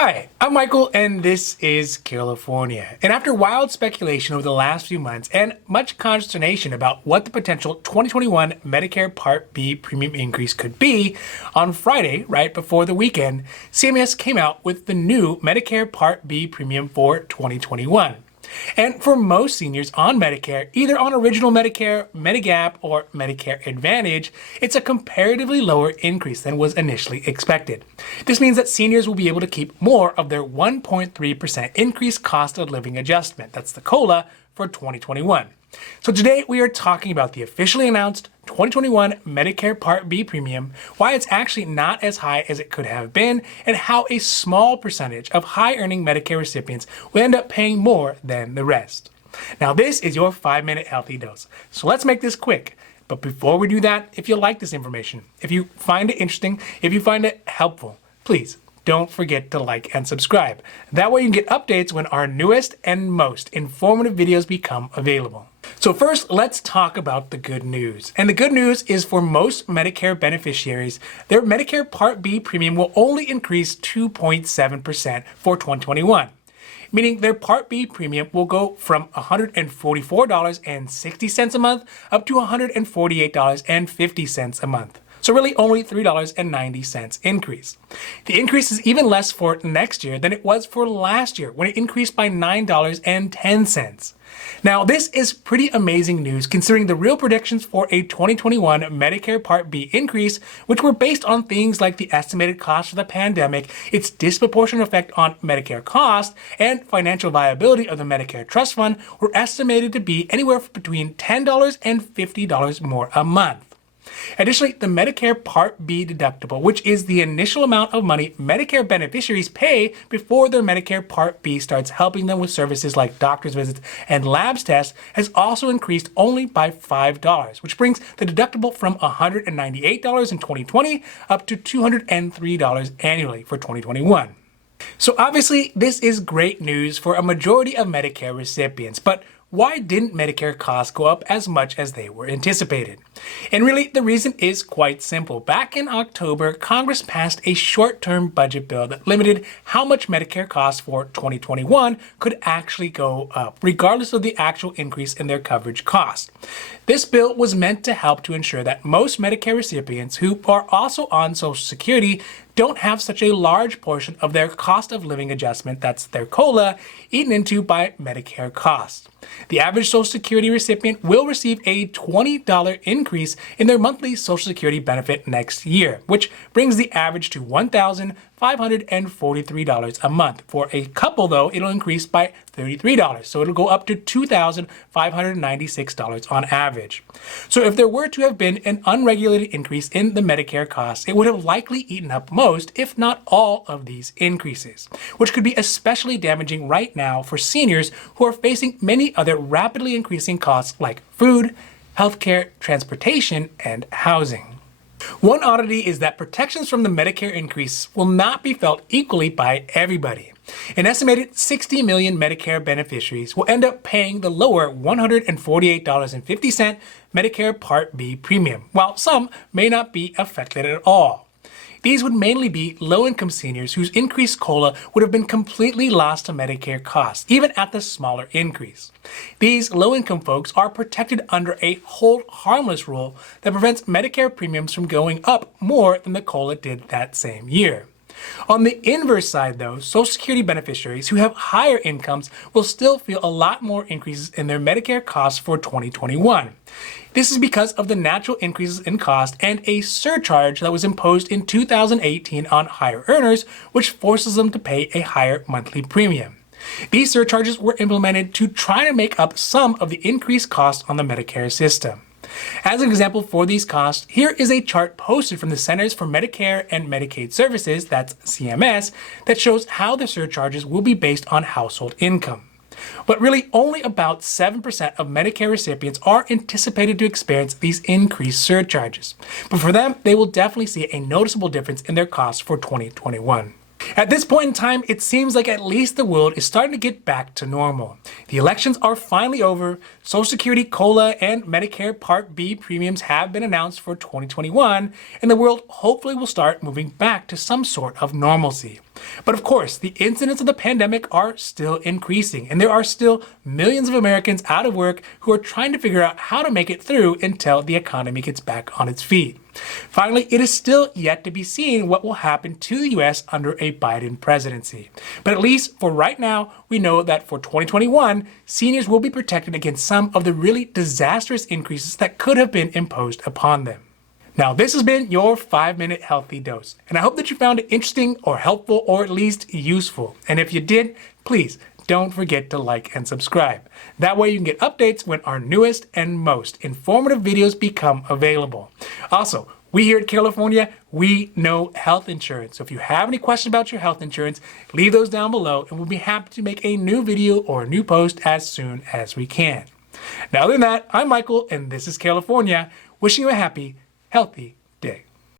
Hi, I'm Michael, and this is Carelifornia. And after wild speculation over the last few months and much consternation about what the potential 2021 Medicare Part B premium increase could be, on Friday, right before the weekend, CMS came out with the new Medicare Part B premium for 2021. And for most seniors on Medicare, either on Original Medicare, Medigap, or Medicare Advantage, it's a comparatively lower increase than was initially expected. This means that seniors will be able to keep more of their 1.3% increased cost of living adjustment, that's the COLA, for 2021. So today we are talking about the officially announced 2021 Medicare Part B premium, why it's actually not as high as it could have been, and how a small percentage of high-earning Medicare recipients will end up paying more than the rest. Now this is your 5-minute healthy dose, so let's make this quick. But before we do that, if you like this information, if you find it interesting, if you find it helpful, please don't forget to like and subscribe. That way you can get updates when our newest and most informative videos become available. So first, let's talk about the good news. And the good news is for most Medicare beneficiaries, their Medicare Part B premium will only increase 2.7% for 2021. Meaning their Part B premium will go from $144.60 a month up to $148.50 a month. So really only $3.90 increase. The increase is even less for next year than it was for last year when it increased by $9.10. Now this is pretty amazing news considering the real predictions for a 2021 Medicare Part B increase, which were based on things like the estimated cost of the pandemic, its disproportionate effect on Medicare cost, and financial viability of the Medicare Trust Fund, were estimated to be anywhere between $10 and $50 more a month. Additionally, the Medicare Part B deductible, which is the initial amount of money Medicare beneficiaries pay before their Medicare Part B starts helping them with services like doctor's visits and labs tests, has also increased only by $5, which brings the deductible from $198 in 2020 up to $203 annually for 2021. So obviously, this is great news for a majority of Medicare recipients, but why didn't Medicare costs go up as much as they were anticipated? And really, the reason is quite simple. Back in October, Congress passed a short-term budget bill that limited how much Medicare costs for 2021 could actually go up, regardless of the actual increase in their coverage cost. This bill was meant to help to ensure that most Medicare recipients who are also on Social Security don't have such a large portion of their cost of living adjustment, that's their COLA, eaten into by Medicare costs. The average Social Security recipient will receive a $20 increase in their monthly Social Security benefit next year, which brings the average to $1,543 a month. For a couple, though, it'll increase by $33, so it'll go up to $2,596 on average. So if there were to have been an unregulated increase in the Medicare costs, it would have likely eaten up most, if not all, of these increases, which could be especially damaging right now for seniors who are facing many other rapidly increasing costs like food, healthcare, transportation, and housing. One oddity is that protections from the Medicare increase will not be felt equally by everybody. An estimated 60 million Medicare beneficiaries will end up paying the lower $148.50 Medicare Part B premium, while some may not be affected at all. These would mainly be low-income seniors whose increased COLA would have been completely lost to Medicare costs, even at the smaller increase. These low-income folks are protected under a hold harmless rule that prevents Medicare premiums from going up more than the COLA did that same year. On the inverse side, though, Social Security beneficiaries who have higher incomes will still feel a lot more increases in their Medicare costs for 2021. This is because of the natural increases in cost and a surcharge that was imposed in 2018 on higher earners, which forces them to pay a higher monthly premium. These surcharges were implemented to try to make up some of the increased costs on the Medicare system. As an example for these costs, here is a chart posted from the Centers for Medicare and Medicaid Services, that's CMS, that shows how the surcharges will be based on household income. But really, only about 7% of Medicare recipients are anticipated to experience these increased surcharges. But for them, they will definitely see a noticeable difference in their costs for 2021. At this point in time, it seems like at least the world is starting to get back to normal. The elections are finally over, Social Security COLA and Medicare Part B premiums have been announced for 2021, and the world hopefully will start moving back to some sort of normalcy. But of course, the incidents of the pandemic are still increasing, and there are still millions of Americans out of work who are trying to figure out how to make it through until the economy gets back on its feet. Finally, it is still yet to be seen what will happen to the U.S. under a Biden presidency. But at least for right now, we know that for 2021, seniors will be protected against some of the really disastrous increases that could have been imposed upon them. Now, this has been your 5-minute healthy dose, and I hope that you found it interesting or helpful or at least useful. And if you did, please don't forget to like and subscribe. That way you can get updates when our newest and most informative videos become available. Also, we here at Carelifornia, we know health insurance. So if you have any questions about your health insurance, leave those down below and we'll be happy to make a new video or a new post as soon as we can. Now, other than that, I'm Michael and this is Carelifornia, wishing you a happy, healthy day.